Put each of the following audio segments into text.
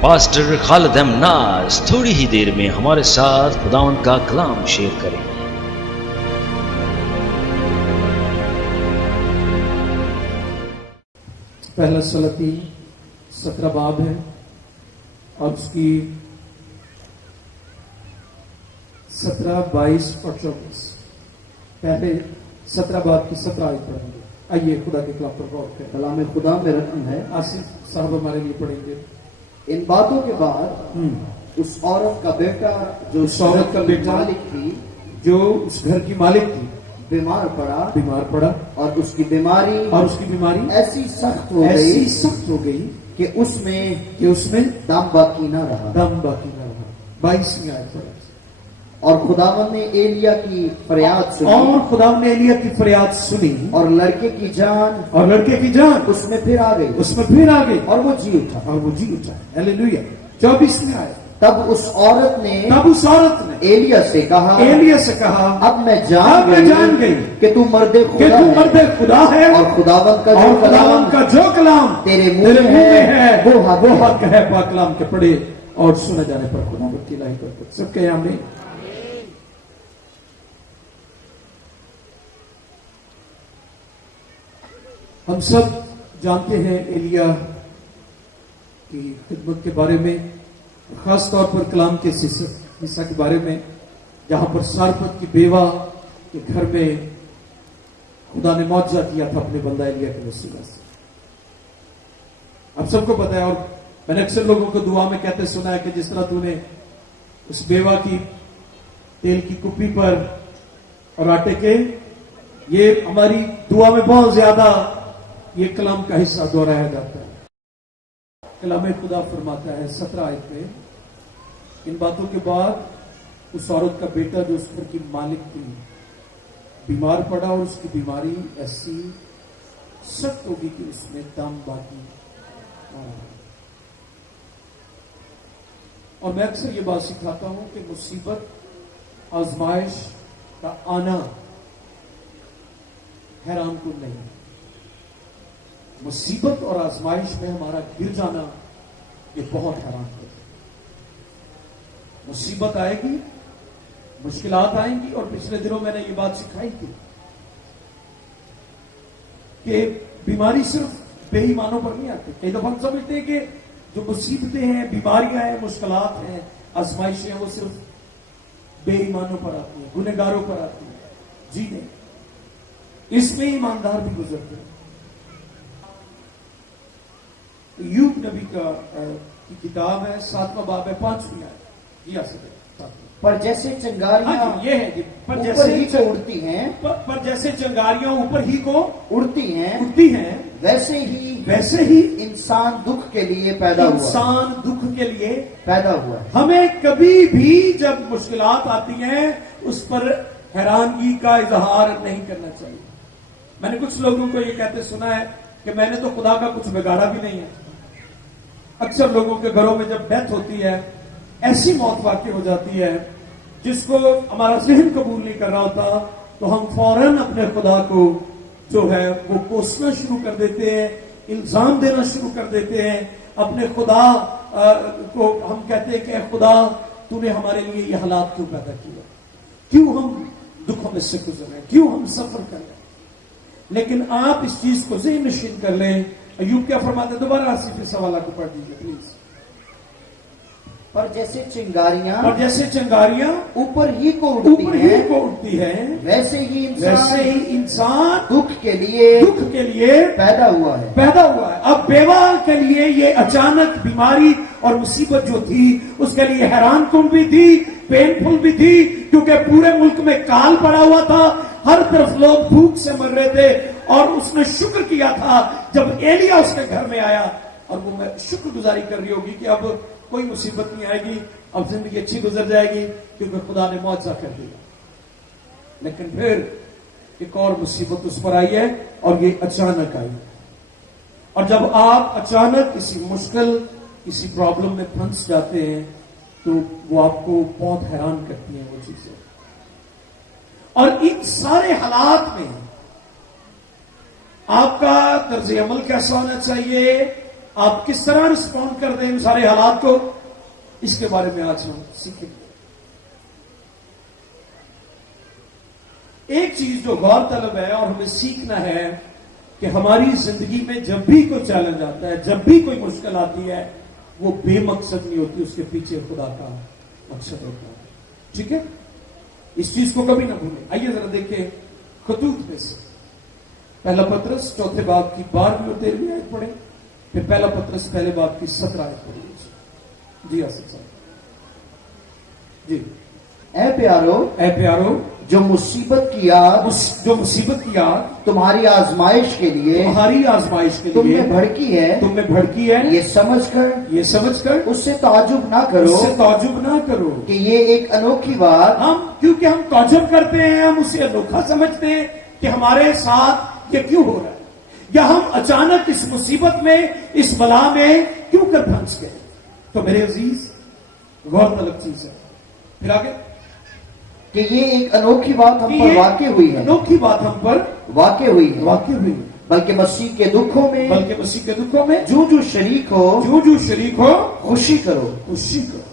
Pastor خالد احمد ناز تھوڑی ہی دیر میں ہمارے ساتھ خداوند کا کلام شیئر کریں گے۔ پہلا سلاطین 17 باب ہے اور اس کی 17، 22 اور 24۔ پہلے 17 باب کی 17 آیت پڑھیں گے۔ آئیے خدا کے کلام پر غور کریں۔ کلام خدا میں رقم ہے، آصف صاحب ہمارے لیے پڑھیں گے۔ ان باتوں کے بعد اس عورت کا بیٹا جو اس عورت کا بیٹا مالک تھی، جو اس گھر کی مالک تھی، بیمار پڑا اور اس کی بیماری ایسی سخت ہو گئی کہ اس میں دم باقی نہ رہا۔ 22 آیت پڑھیں۔ اور خداوند نے ایلیا کی فریاد سنی اور لڑکے کی جان اس میں پھر آ گئی اور وہ جی اٹھا۔ ہلیلویا۔ 24 میں آئے۔ تب اس عورت نے ایلیا سے کہا اب میں جان گئی کہ تو مرد خدا ہے اور خداوند کا جو کلام تیرے منہ میں ہے وہ حق ہے۔ پاک کلام کے پڑھے اور سنے جانے پر خدا کی الہی برکت سب کے آمین۔ ہم سب جانتے ہیں ایلیا کی خدمت کے بارے میں، خاص طور پر کلام کے حصہ کے بارے میں، جہاں پر سارپت کی بیوہ کے گھر میں خدا نے معجزہ کیا تھا اپنے بندہ ایلیا کے وسیلہ سے۔ آپ سب کو پتا ہے، اور میں نے اکثر لوگوں کو دعا میں کہتے سنا ہے کہ جس طرح تو نے اس بیوہ کی تیل کی کپی پر اور آٹے کے، یہ ہماری دعا میں بہت زیادہ یہ کلام کا حصہ دہرایا جاتا ہے۔ کلام خدا فرماتا ہے 17 آیت میں، ان باتوں کے بعد اس عورت کا بیٹا جو اس گھر کی مالک تھی بیمار پڑا اور اس کی بیماری ایسی سخت ہوگی کہ اس میں دم باقی نہ رہا۔ اور میں اکثر یہ بات سکھاتا ہوں کہ مصیبت آزمائش کا آنا حیران کن نہیں، مصیبت اور آزمائش میں ہمارا گر جانا یہ بہت حیران کرتا ہے۔ مصیبت آئے گی، مشکلات آئیں گی، اور پچھلے دنوں میں نے یہ بات سکھائی تھی کہ بیماری صرف بے ایمانوں پر نہیں آتی۔ کئی دفعہ ہم سمجھتے ہیں کہ جو مصیبتیں ہیں، بیماریاں ہیں، مشکلات ہیں، آزمائشیں ہیں، وہ صرف بے ایمانوں پر آتی ہیں، گنہگاروں پر آتی ہیں۔ جی نہیں، اس میں ایماندار بھی گزرتے ہیں۔ ایوب نبی کی کتاب ہے، 7واں باب ہے، 5ویں آیت۔ جی پر جیسے چنگاریاں یہ ہے جی، اوپر ہی کو اڑتی ہیں، پر جیسے چنگاریاں اوپر ہی کو اڑتی ہیں ویسے ہی انسان دکھ کے لیے پیدا ہوا ہے۔ ہمیں کبھی بھی جب مشکلات آتی ہیں اس پر حیرانگی کا اظہار نہیں کرنا چاہیے۔ میں نے کچھ لوگوں کو یہ کہتے سنا ہے کہ میں نے تو خدا کا کچھ بگاڑا بھی نہیں ہے۔ اکثر لوگوں کے گھروں میں جب ڈیتھ ہوتی ہے، ایسی موت واقع ہو جاتی ہے جس کو ہمارا ذہن قبول نہیں کر رہا ہوتا، تو ہم فوراً اپنے خدا کو جو ہے وہ کوسنا شروع کر دیتے ہیں، الزام دینا شروع کر دیتے ہیں۔ اپنے خدا کو ہم کہتے ہیں کہ اے خدا، تو نے ہمارے لیے یہ حالات کیوں پیدا کیا، کیوں ہم دکھوں میں سے گزر رہے ہیں، کیوں ہم سفر کر رہے ہیں۔ لیکن آپ اس چیز کو ذہن نشین کر لیں۔ ایوب کیا فرماتے ہیں؟ دوبارہ آصف اس حوالہ کو پڑھ دیجیے پلیز۔ پر جیسے چنگاریاں اوپر ہی کو اڑتی ہیں، ویسے ہی انسان دکھ کے لیے پیدا ہوا ہے۔ اب بیوہ کے لیے یہ اچانک بیماری اور مصیبت جو تھی اس کے لیے حیران کن بھی تھی، پینفل بھی تھی، کیونکہ پورے ملک میں کال پڑا ہوا تھا، ہر طرف لوگ بھوک سے مر رہے تھے۔ اور اس نے شکر کیا تھا جب ایلیا اس کے گھر میں آیا، اور وہ شکر گزاری کر رہی ہوگی کہ اب کوئی مصیبت نہیں آئے گی، اب زندگی اچھی گزر جائے گی کیونکہ خدا نے معجزہ کر دیا۔ لیکن پھر ایک اور مصیبت اس پر آئی ہے، اور یہ اچانک آئی۔ اور جب آپ اچانک کسی مشکل، کسی پرابلم میں پھنس جاتے ہیں تو وہ آپ کو بہت حیران کرتی ہیں وہ چیزیں۔ اور ان سارے حالات میں آپ کا طرز عمل کیسا ہونا چاہیے، آپ کس طرح رسپونڈ کر دیں ان سارے حالات کو، اس کے بارے میں آج ہم سیکھیں گے۔ ایک چیز جو غور طلب ہے اور ہمیں سیکھنا ہے کہ ہماری زندگی میں جب بھی کوئی چیلنج آتا ہے، جب بھی کوئی مشکل آتی ہے، وہ بے مقصد نہیں ہوتی، اس کے پیچھے خدا کا مقصد ہوتا ہے۔ ٹھیک ہے، اس چیز کو کبھی نہ بھولیں۔ آئیے ذرا دیکھیں خطوط میں سے پہلا پطرس چوتھے باب کی 12ویں اور 13ویں آیت پڑھیں، پھر پہلا پطرس پہلے باب کی 17 آیت پڑھیں۔ جی آصف صاحب جی۔ اے پیارو، اے پیارو، جو مصیبت کی یاد تمہاری آزمائش کے لیے تم میں بھڑکی ہے، یہ سمجھ کر اس سے تعجب نہ کرو کہ یہ ایک انوکھی بات، کیونکہ ہم تعجب کرتے ہیں، ہم اسے انوکھا سمجھتے ہیں کہ ہمارے ساتھ یہ کیوں ہو رہا ہے، یا ہم اچانک اس مصیبت میں، اس بلا میں کیوں کر پھنس گئے۔ تو میرے عزیز، غور طلب چیز ہے۔ پھر آگے کہ یہ ایک انوکھی بات ہم پر واقع ہوئی ہے، انوکھی بات ہم پر واقع ہوئی ہے، بلکہ مسیح کے دکھوں میں جو شریک ہو خوشی کرو،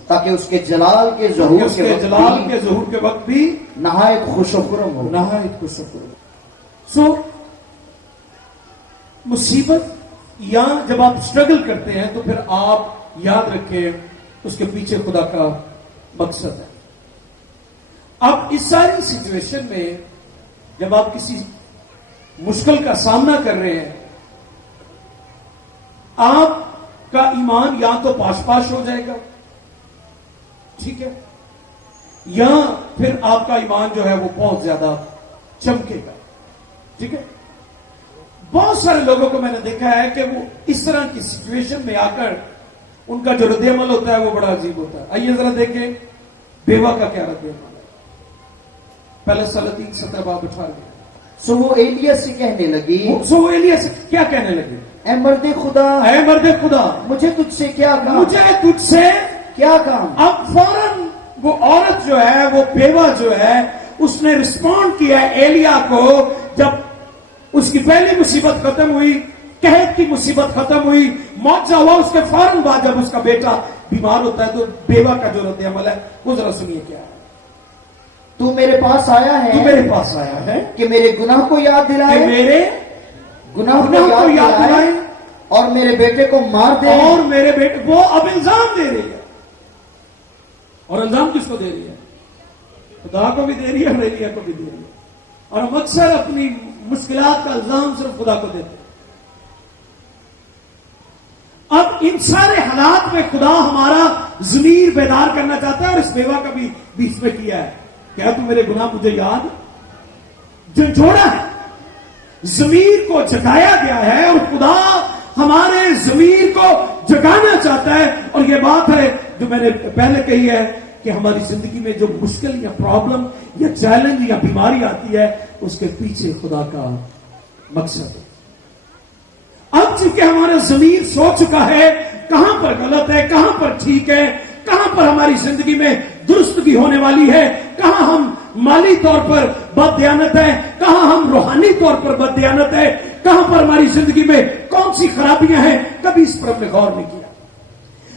تاکہ اس کے جلال کے ظہور کے وقت بھی نہایت خوش و خرم ہو۔ سو مصیبت یا جب آپ اسٹرگل کرتے ہیں تو پھر آپ یاد رکھیں اس کے پیچھے خدا کا مقصد ہے۔ اب اس ساری سچویشن میں جب آپ کسی مشکل کا سامنا کر رہے ہیں، آپ کا ایمان یا تو پاش ہو جائے گا، ٹھیک ہے، یا پھر آپ کا ایمان جو ہے وہ بہت زیادہ چمکے گا، ٹھیک ہے۔ بہت سارے لوگوں کو میں نے دیکھا ہے کہ وہ اس طرح کی سچویشن میں آ کر ان کا جو رد عمل ہوتا ہے وہ بڑا عجیب ہوتا ہے۔ آئیے ذرا دیکھیں بیوہ کا کیا رد عمل ہے۔ پہلے سلاطین 17 باب 18۔ سو وہ ایلیاس سے کہنے لگی، کیا کہنے لگی؟ اے مرد خدا، مجھے تجھ سے کیا کام؟ اب فوراً وہ عورت جو ہے، وہ بیوہ جو ہے، اس نے رسپونڈ کیا ایلیا کو۔ جب اس کی پہلی مصیبت ختم ہوئی، قحط کی مصیبت ختم ہوئی، معجزہ ہوا، اس کے فوراً بعد جب اس کا بیٹا بیمار ہوتا ہے تو بیوہ کا جو رد عمل ہے وہ ذرا سنیے کیا ہے۔ تو میرے پاس آیا ہے کہ میرے گناہ کو یاد دلائے، اور میرے بیٹے کو مار دے، اور میرے بیٹے وہ اب الزام دے رہی ہے، اور الزام کس کو دے رہی ہے؟ خدا کو بھی دے رہی ہے اور ایلیا کو بھی دے رہی ہے، اور ہم اکثر اپنی مشکلات کا الزام صرف خدا کو دیتے ہیں۔ اب ان سارے حالات میں خدا ہمارا ضمیر بیدار کرنا چاہتا ہے، اور اس بیوہ کا بھی بیچ میں کیا ہے، کیا تو میرے گناہ مجھے یاد جھنجھوڑا ہے، ضمیر کو جگایا گیا ہے، اور خدا ہمارے ضمیر کو جگانا چاہتا ہے۔ اور یہ بات ہے جو میں نے پہلے کہی ہے کہ ہماری زندگی میں جو مشکل یا پرابلم یا چیلنج یا بیماری آتی ہے، اس کے پیچھے خدا کا مقصد ہے۔ اب چونکہ ہمارا ضمیر سو چکا ہے کہاں پر غلط ہے، کہاں پر ٹھیک ہے، کہاں پر ہماری زندگی میں درستگی ہونے والی ہے، کہاں ہم مالی طور پر بددیانت ہے، کہاں ہم روحانی طور پر بددیانت ہے، کہاں پر ہماری زندگی میں کون سی خرابیاں ہیں، کبھی اس پر ہم نے غور نہیں کیا۔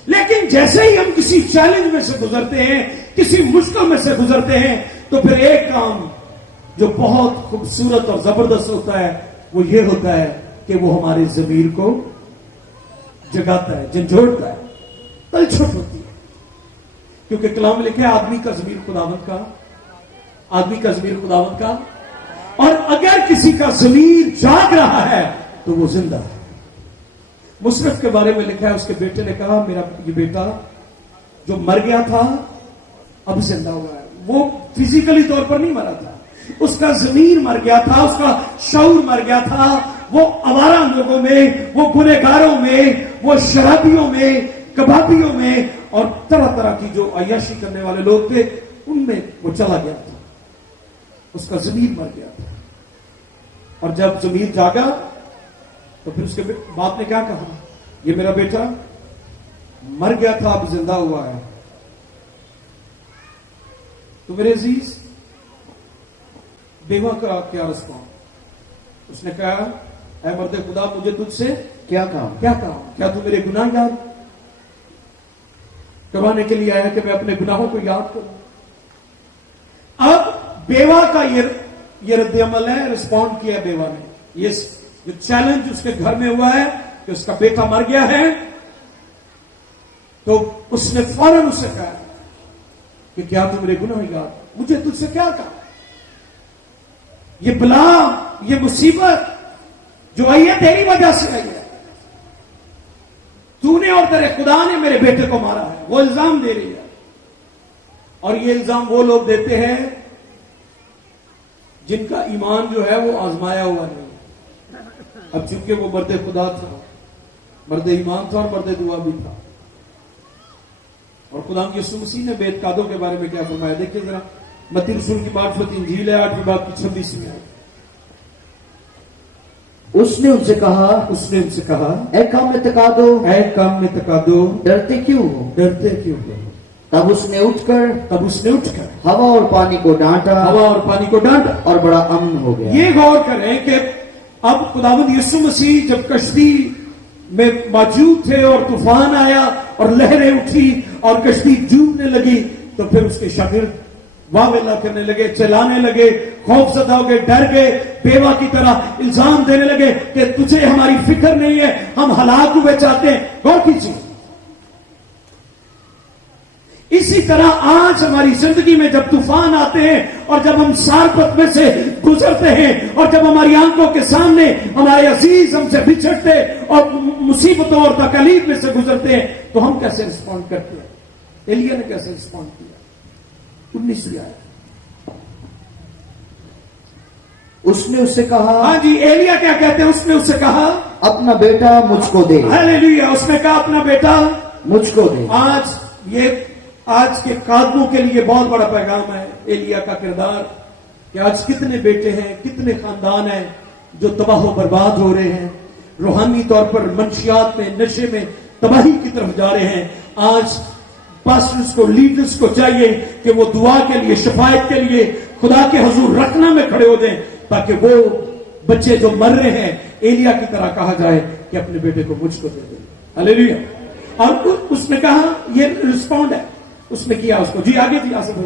لیکن جیسے ہی ہم کسی چیلنج میں سے گزرتے ہیں، کسی مشکل میں سے گزرتے ہیں، تو پھر ایک کام جو بہت خوبصورت اور زبردست ہوتا ہے وہ یہ ہوتا ہے کہ وہ ہمارے ضمیر کو جگاتا ہے، جھنجھوڑتا ہے، تلچھٹ ہوتی ہے۔ کیونکہ کلام لکھے آدمی کا ضمیر خداوند کا، اور اگر کسی کا ضمیر جاگ رہا ہے تو وہ زندہ ہے۔ مصرف کے بارے میں لکھا ہے، اس کے بیٹے نے کہا میرا یہ بیٹا جو مر گیا تھا اب زندہ ہوا ہے۔ وہ فزیکلی طور پر نہیں مرا تھا، اس کا ضمیر مر گیا تھا، اس کا شعور مر گیا تھا۔ وہ آوارہ لوگوں میں، وہ گنہگاروں میں، وہ شرابیوں میں، کبابیوں میں، اور طرح طرح کی جو عیاشی کرنے والے لوگ تھے ان میں وہ چلا گیا تھا، اس کا ضمیر مر گیا تھا۔ اور جب ضمیر جاگا تو پھر اس کے باپ نے کیا کہا، یہ میرا بیٹا مر گیا تھا اب زندہ ہوا ہے۔ تو میرے عزیز، بیوہ کا کیا رسپانس؟ اس نے کہا اے مرد خدا مجھے تجھ سے کیا کام؟ کیا کام؟ کیا تو میرے گناہ یاد کروانے کے لیے آیا کہ میں اپنے گناہوں کو یاد کروں؟ اب بیوہ کا یہ رد عمل ہے، رسپونڈ کیا بیوہ نے. یہ جو چیلنج اس کے گھر میں ہوا ہے کہ اس کا بیٹا مر گیا ہے، تو اس نے فوراً اسے کہا کہ کیا تو میرے گناہ یاد؟ مجھے تجھ سے کیا کہا؟ یہ بلا، یہ مصیبت جو آئی ہے تیری وجہ سے آئی ہے. تو نے اور تیرے خدا نے میرے بیٹے کو مارا ہے. وہ الزام دے رہی ہے، اور یہ الزام وہ لوگ دیتے ہیں جن کا ایمان جو ہے وہ آزمایا ہوا نہیں. اب چونکہ وہ مرد خدا تھا، مرد ایمان تھا اور مرد دعا بھی تھا. اور خدا یسوع مسیح نے بے اعتقادوں کے بارے میں کیا فرمایا؟ دیکھیے ذرا، متی رسول کی معرفت انجیل ہے 8ویں باب کی 26 میں. اس نے ان سے کہا اے کام میں تقا دو، ڈرتے کیوں ہو؟ تب اس نے اٹھ کر ہوا اور پانی کو ڈانٹا اور بڑا امن ہو گیا. یہ غور کریں کہ اب خداوند یسوع مسیح جب کشتی میں موجود تھے اور طوفان آیا اور لہریں اٹھی اور کشتی ڈوبنے لگی، تو پھر اس کے شاگرد واہ ویلا کرنے لگے، چلانے لگے، خوف زدہ ہو گئے، ڈر گئے، بیوہ کی طرح الزام دینے لگے کہ تجھے ہماری فکر نہیں ہے، ہم ہلاک ہوئے چاہتے ہیں. غور کیجیے. اسی طرح آج ہماری زندگی میں جب طوفان آتے ہیں اور جب ہم سارپت میں سے گزرتے ہیں اور جب ہماری آنکھوں کے سامنے ہمارے عزیز ہم سے بچھڑتے اور مصیبتوں اور تکالیف میں سے گزرتے ہیں، تو ہم کیسے رسپونڈ کرتے ہیں؟ ایلیا نے کیسے رسپونڈ کیا؟ 19 آیت. اس نے اس سے کہا، ہاں جی، ایلیا کیا کہتے ہیں؟ اس نے اس سے کہا اپنا بیٹا مجھ کو دے. ہلیلویا. اس نے کہا اپنا بیٹا مجھ کو دے. آج کے قادموں کے لیے بہت بڑا پیغام ہے ایلیا کا کردار، کہ آج کتنے بیٹے ہیں، کتنے خاندان ہیں جو تباہ و برباد ہو رہے ہیں، روحانی طور پر منشیات میں، نشے میں تباہی کی طرف جا رہے ہیں. آج پاسٹرز کو، لیڈرز کو چاہیے کہ وہ دعا کے لیے، شفاعت کے لیے خدا کے حضور رکھنا میں کھڑے ہو جائیں، تاکہ وہ بچے جو مر رہے ہیں ایلیا کی طرح کہا جائے کہ اپنے بیٹے کو مجھ کو دے دیں. ہلیلویا. اور اس نے کہا، یہ رسپونڈ ہے، اس نے کیا اس کو. جی آگے جی آسف.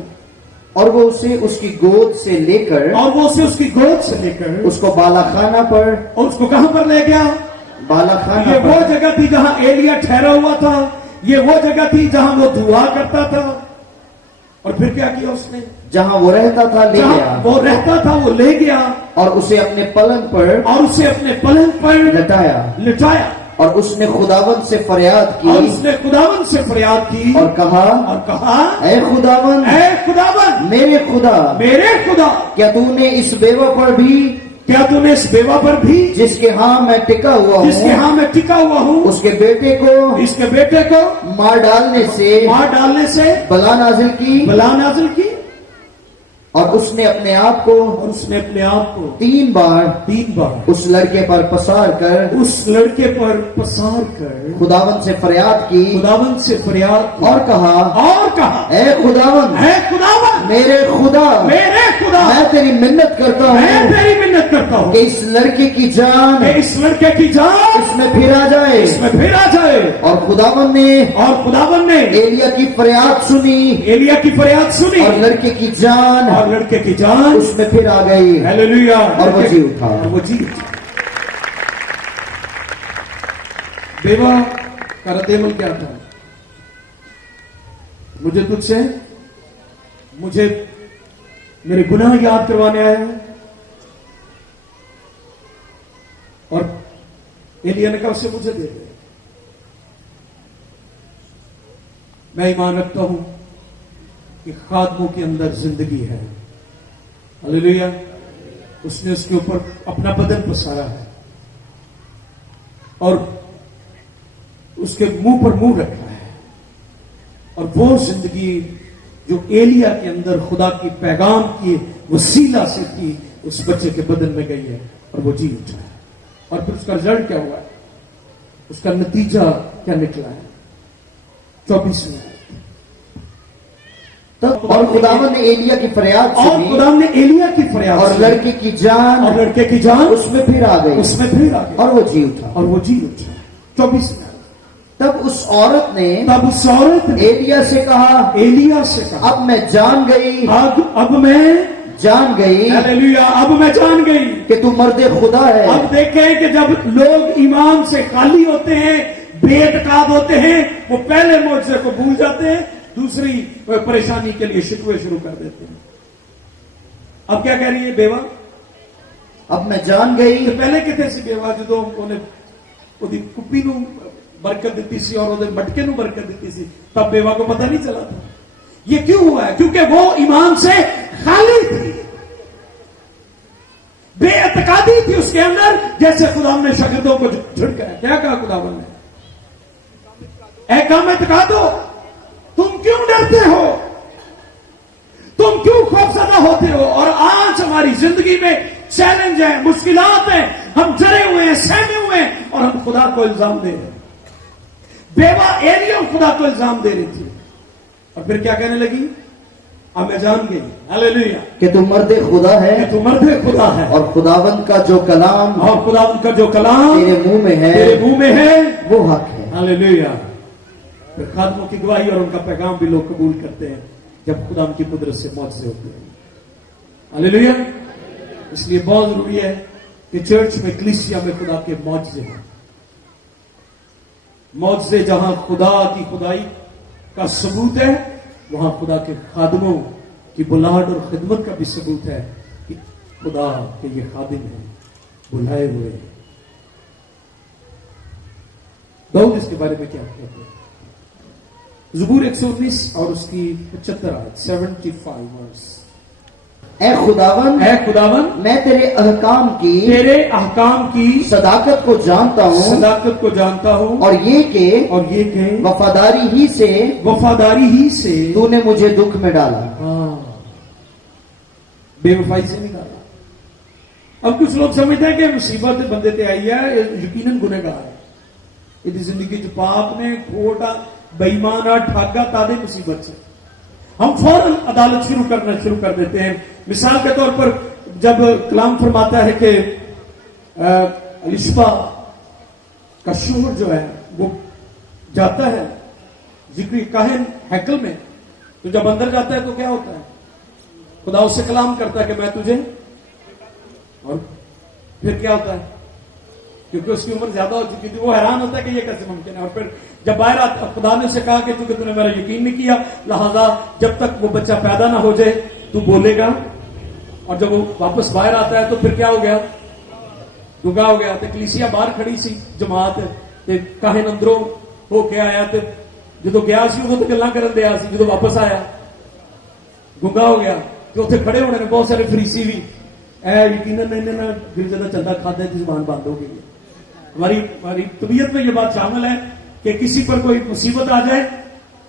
اور وہ اسے اس کی گود سے لے کر اس کو بالا خانہ پر، اور اس کو کہاں پر لے گیا؟ بالا خانہ. یہ وہ جگہ تھی جہاں ایلیا ٹھہرا ہوا تھا، یہ وہ جگہ تھی جہاں وہ دعا کرتا تھا. اور پھر کیا کیا اس نے؟ جہاں وہ رہتا تھا لے گیا، وہ لے گیا اور اسے اپنے پلنگ پر لٹایا. اور اس نے خداوند سے فریاد کی اور کہا اے خداوند میرے خدا، کیا تو نے اس بیوہ پر بھی جس کے ہاں میں ٹکا ہوا ہوں اس کے بیٹے کو مار ڈالنے سے بلا نازل کی. اور اس نے اپنے آپ کو 3 بار اس لڑکے پر پسار کر خداوند سے فریاد کی اور کہا اے خداوند میرے خدا، میں تیری منت کرتا ہوں کہ اس لڑکے کی جان اس میں پھر آ جائے. اور خداوند نے ایلیا کی فریاد سنی اور لڑکے کی جان اس میں پھر آ گئی. ہلیلویا. اور وہ جی اٹھا. بیوہ کا رد عمل کیا تھا؟ مجھے تجھ سے میرے گناہ یاد کروانے آیا ہے. اور ایلیا نے کہا اسے مجھے دے دے. میں ایمان رکھتا ہوں کہ خادموں کے اندر زندگی ہے. ہلیلویا. اس نے اس کے اوپر اپنا بدن پسارا ہے اور اس کے منہ پر منہ رکھا ہے. اور وہ زندگی جو ایلیا کے اندر خدا کی پیغام کی وسیلہ سے تھی، اس بچے کے بدن میں گئی ہے اور وہ جی اٹھا ہے. اور پھر اس کا رزلٹ کیا ہوا ہے؟ اس کا نتیجہ کیا نکلا ہے؟ 24 میں اور خداوند نے ایلیا کی فریاد اور سنی خداوند نے ایلیا کی فریاد اور سنی لڑکے کی جان اس میں پھر آ گئی اور وہ جی اٹھا 24 میں تب اس عورت نے ایلیا سے کہا اب میں جان گئی اب میں جان گئی ہلیلویا اب میں جان گئی کہ تو مرد خدا ہے. اب دیکھیں کہ جب لوگ ایمان سے خالی ہوتے ہیں، بے اعتقاد ہوتے ہیں، وہ پہلے معجزے کو بھول جاتے ہیں، دوسری پریشانی کے لیے شکوے شروع کر دیتے ہیں. اب کیا کہہ رہی ہے بیوہ؟ اب میں جان گئی. پہلے کتنے سی بیوہ جدو انہیں کپی نو برکت دیتی سی اور بٹکے نو برکت دیتی سی، تب بیوہ کو پتہ نہیں چلا تھا. یہ کیوں ہوا ہے؟ کیونکہ وہ ایمان سے خالی تھی، بے اعتقادی تھی اس کے اندر. جیسے خدا نے شاگردوں کو جھڑکایا، کیا کہا خدا نے؟ اے کام اعتقاد ہو، تم کیوں ڈرتے ہو، تم کیوں خوفزدہ ہوتے ہو؟ اور آج ہماری زندگی میں چیلنج ہے، مشکلات ہیں، ہم ڈرے ہوئے ہیں، سہمے ہوئے ہیں، اور ہم خدا کو الزام دے رہے ہیں. بیوہ ایلیا خدا کو الزام دے رہی تھی، اور پھر کیا کہنے لگی؟ اب میں جان گئی ہلیلویا کہ تم مرد خدا ہے، اور خداوند کا جو کلام تیرے منہ میں ہے وہ حق ہے. ہلیلویا. پھر خادموں کی گواہی اور ان کا پیغام بھی لوگ قبول کرتے ہیں جب خدا ان کی قدرت سے معجزے ہوتے ہیں. ہلیلویا. اس لیے بہت ضروری ہے کہ چرچ میں، کلیسیا میں خدا کے معجزے ہیں. معجزے جہاں خدا کی خدائی کا ثبوت ہے، وہاں خدا کے خادموں کی بلاہٹ اور خدمت کا بھی ثبوت ہے کہ خدا کے یہ خادم ہیں، بلائے ہوئے ہیں. داؤد اس کے بارے میں کیا کہتے ہیں؟ زبور 119 اور اس کی 75 آیت 75 ورس. اے خداوند میں تیرے احکام کی صداقت کو جانتا ہوں، اور یہ کہ وفاداری ہی سے تو نے مجھے دکھ میں ڈالا. بے وفائی سے نہیں ڈالا. اب کچھ لوگ سمجھتے ہیں کہ مصیبت بندے تے آئی ہے، یقیناً گنہگار ہے. یہ زندگی جو پاپ نے کھوٹا بےمان ٹھاگا تادے مصیبت سے ہم فوراً عدالت شروع کر دیتے ہیں. مثال کے طور پر جب کلام فرماتا ہے کہ الشبا کا شوہر جو ہے وہ جاتا ہے ذکری کاہن ہیکل میں، تو جب اندر جاتا ہے تو کیا ہوتا ہے؟ خدا اس سے کلام کرتا ہے کہ میں تجھے، اور پھر کیا ہوتا ہے؟ کیونکہ اس کی عمر زیادہ ہو چکی تھی، وہ حیران ہوتا ہے کہ یہ کیسے ممکن ہے. اور پھر جب باہر آتا، خدا نے اسے کہا کہ چونکہ تم نے میرا یقین نہیں کیا، لہذا جب تک وہ بچہ پیدا نہ ہو جائے تو بولے گا. اور جب وہ واپس باہر آتا ہے تو پھر کیا ہو گیا؟ گنگا ہو گیا. تو کلیسیا باہر کھڑی سی جماعت، کاہن اندروں ہو کے آیا، تو جدو گیا سی وہ تو گلاں کرن دیا سی، جدو واپس آیا گنگا ہو گیا. تو اتنے کھڑے ہونے نے بہت سارے فریسی بھی، یقیناً انہوں نے دل زیادہ چلتا کھادا کی زبان بند ہو گئی. ہماری طبیعت میں یہ بات شامل ہے کہ کسی پر کوئی مصیبت آ جائے،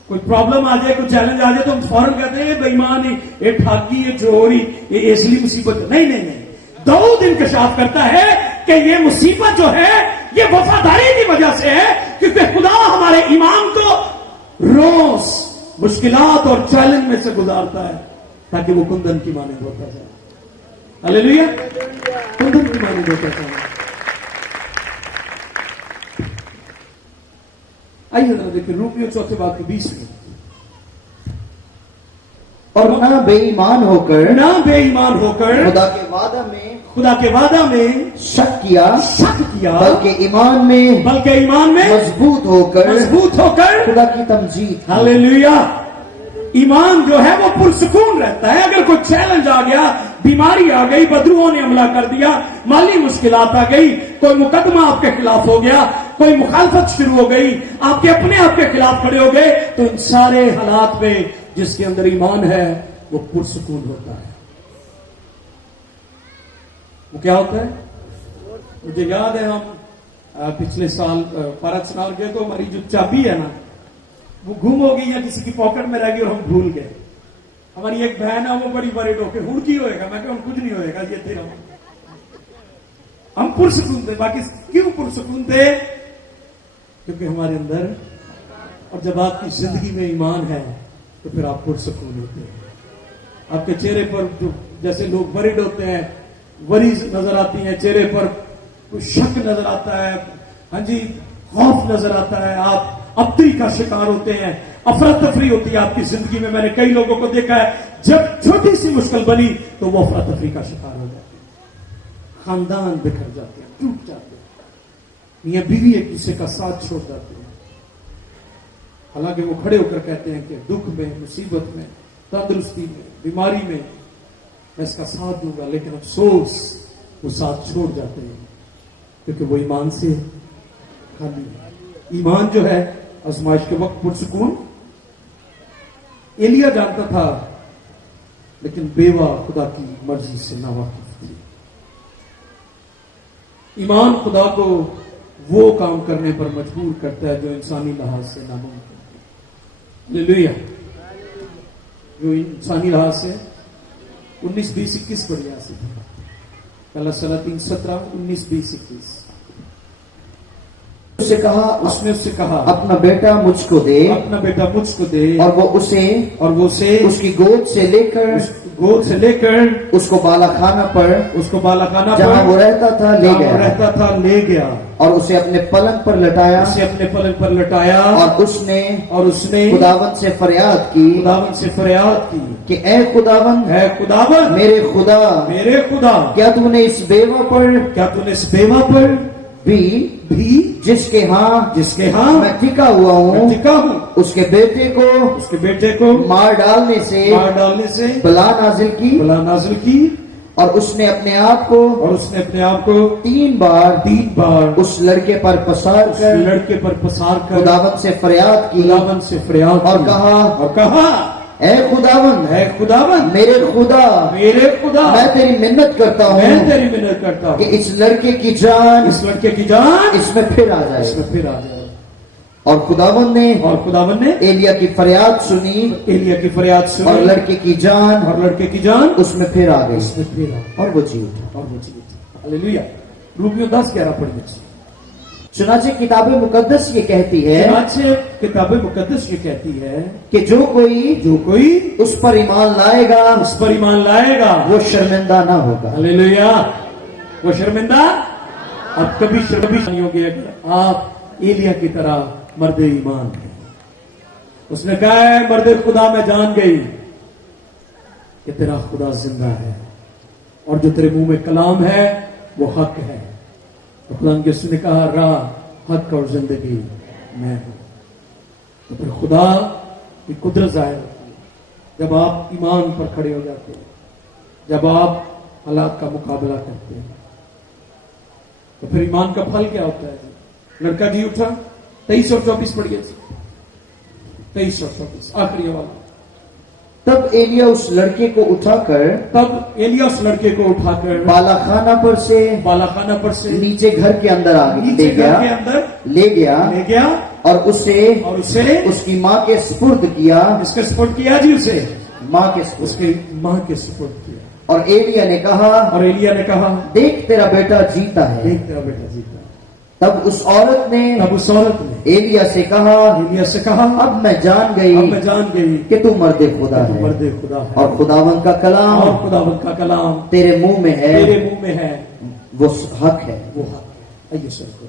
کوئی پرابلم آ جائے، کوئی چیلنج آ جائے تو ہم فوراً کہتے ہیں بے ایمان، یہ ٹھاگی، یہ چوری، یہ اس لیے مصیبت. نہیں. داؤد انکشاف کرتا ہے کہ یہ مصیبت جو ہے یہ وفاداری کی وجہ سے ہے، کیونکہ خدا ہمارے ایمان کو روز مشکلات اور چیلنج میں سے گزارتا ہے تاکہ وہ کندن کی مانند ہوتا جائے. ہلیلویا. کندن کی مانند ہوتا جائے. آئیے ذرا دیکھیں رومیو 4 باب کے 20 میں. اور نہ بے ایمان ہو کر خدا کے وعدہ میں شک کیا بلکہ ایمان میں مضبوط ہو کر خدا کی تمجید. ہلیلویا. ایمان جو ہے وہ پرسکون رہتا ہے. اگر کوئی چیلنج آ گیا، بیماری آ گئی، بدروہوں نے حملہ کر دیا، مالی مشکلات آ گئی، کوئی مقدمہ آپ کے خلاف ہو گیا، کوئی مخالفت شروع ہو گئی، آپ کے اپنے آپ کے خلاف کھڑے ہو گئے، تو ان سارے حالات میں جس کے اندر ایمان ہے وہ پرسکون ہوتا ہے. وہ کیا ہوتا ہے؟ مجھے یاد ہے ہم پچھلے سال پارک سنار گئے تو ہماری جو چابی ہے نا وہ گم ہو گئی یا کسی کی پاکٹ میں رہ گئی اور ہم بھول گئے. ہماری ایک بہن ہے وہ بڑی ورڈ ہو کے ہوں کی ہوئے گا، میں کہ کچھ نہیں ہوئے گا، یہ تھے ہم پرسکون تھے. باقی کیوں پرسکون تھے؟ کیونکہ ہمارے اندر، اور جب آپ کی زندگی میں ایمان ہے تو پھر آپ پرسکون ہوتے ہیں. آپ کے چہرے پر جو جیسے لوگ ورڈ ہوتے ہیں, وریز نظر آتی ہیں, چہرے پر کوئی شک نظر آتا ہے, ہاں جی خوف نظر آتا ہے, آپ ابتری کا شکار ہوتے ہیں, افراتفری ہوتی ہے آپ کی زندگی میں. میں نے کئی لوگوں کو دیکھا ہے جب چھوٹی سی مشکل بنی تو وہ افراتفری کا شکار ہو جاتے ہیں, خاندان بکھر جاتے ہیں, ٹوٹ جاتے ہیں, میاں بیوی ایک دوسرے کا ساتھ چھوڑ جاتے ہیں. حالانکہ وہ کھڑے ہو کر کہتے ہیں کہ دکھ میں, مصیبت میں, تندرستی میں, بیماری میں میں اس کا ساتھ دوں گا, لیکن افسوس وہ ساتھ چھوڑ جاتے ہیں کیونکہ وہ ایمان سے خالی ہے. ایمان جو ہے آزمائش کے وقت پرسکون. ایلیا جانتا تھا لیکن بیوہ خدا کی مرضی سے ناواقف تھی. ایمان خدا کو وہ کام کرنے پر مجبور کرتا ہے جو انسانی لحاظ سے ناممکن ہے. ہلیلویا. جو انسانی لحاظ سے 19-20-21 پڑھ یہاں سے پہلا سلاطین 17-19-20-21. اس نے اس سے کہا اپنا بیٹا مجھ کو دے, اپنا بیٹا مجھ کو دے, اور وہ اسے اس کی گود سے لے کر اس کو بالا خانہ پر جہاں وہ رہتا تھا لے گیا, اور اسے اپنے پلنگ پر لٹایا, اور اس نے خداوند سے فریاد کی کہ اے خداوند میرے خدا, کیا تو نے اس بیوہ پر بھی جس کے ہاں میں ٹکا ہوا ہوں اس کے بیٹے کو مار ڈالنے سے بلا نازل کی, اور اس نے اپنے آپ کو 3 بار اس لڑکے پر پسار کر خداوند سے فریاد کی, اور کہا اے خداوند میرے خدا میں تیری منت کرتا ہوں کہ اس لڑکے کی جان اس میں پھر آ جائے. اور خداوند نے ایلیا کی فریاد سنی, اور لڑکے کی جان اس میں پھر آ گئی, اور وہ جی اٹھا. ہلیلویا. رومیو 10:11 پڑھیں. چنانچہ کتاب مقدس یہ کہتی ہے کہ جو کوئی اس پر ایمان لائے گا وہ شرمندہ نہ ہوگا. ہلیلویا. وہ شرمندہ اب کبھی نہیں ہوگی اگر آپ ایلیا کی طرح مرد ایمان ہیں. اس نے کہا ہے مرد خدا میں جان گئی کہ تیرا خدا زندہ ہے, اور جو تیرے منہ میں کلام ہے وہ حق ہے. تو خدا کے اس نے کہا راہ, حق اور زندگی میں ہوں. تو پھر خدا کی قدرت ظاہر ہوتی ہے جب آپ ایمان پر کھڑے ہو جاتے ہیں, جب آپ حالات کا مقابلہ کرتے ہیں. تو پھر ایمان کا پھل کیا ہوتا ہے؟ لڑکا جی اٹھا. 23 اور 24 پڑھیے. 23 اور 24 آخری حوالہ. تب ایلیا اس لڑکے کو اٹھا کر بالا خانہ پر سے نیچے گھر کے اندر لے گیا, اور اسے اس کی ماں کے سپرد کیا. اس کے سپرد کیا جی, اسے ماں کے سپرد کیا. اور ایلیا نے کہا دیکھ تیرا بیٹا جیتا ہے. تب اس عورت نے ایلیا سے کہا اب میں جان گئی کہ تو مرد خدا ہے, اور خداوند کا کلام تیرے منہ میں ہے, وہ حق ہے. آئیے سر کو